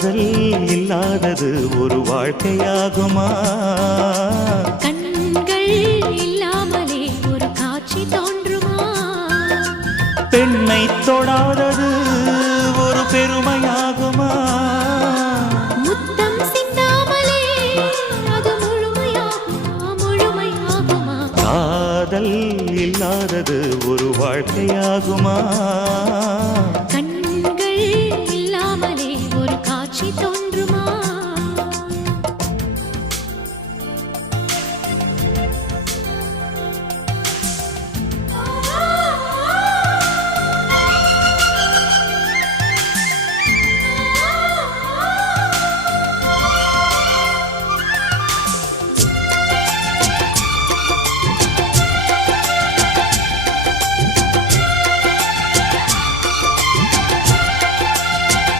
காதல் இல்லாதது ஒரு வாழ்க்கையாகுமா? கண்கள் இல்லாமலே ஒரு காட்சி தோன்றுமா? பெண்ணை தொடாதது ஒரு பெருமையாகுமா? முத்தம் சிந்தாமலே அது முழுமையாகுமா? முழுமையாகுமா? காதல் இல்லாதது ஒரு வாழ்க்கையாகுமா?